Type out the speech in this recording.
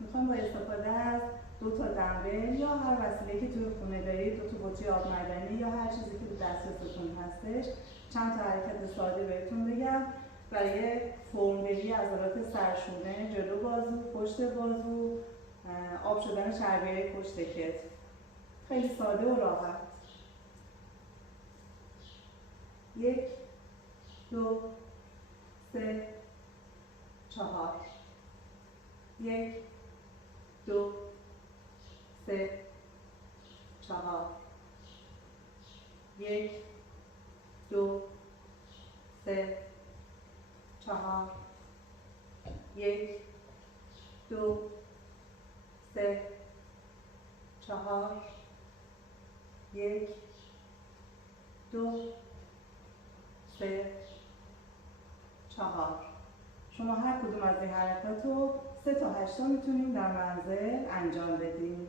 میخوایم با استفاده از 2 تا دمبل یا هر وسیله که توی خونه دارید، 2 تا بطری آب معدنی یا هر چیزی که به دسترستون هستش، چند تا حرکت ساده بهتون بگم برای فرم‌دهی عضلات سرشونه، جلو بازو، پشت بازو، آب شدن چربی‌های پشت کتف. خیلی ساده و راحت. 1 2 3 4 1 2 3 4 1 2 3 4 1 2 3 4 1 2 3 4. شما هر کدوم از این حرکات رو 3 تا 8 تا میتونید در منزل انجام بدید.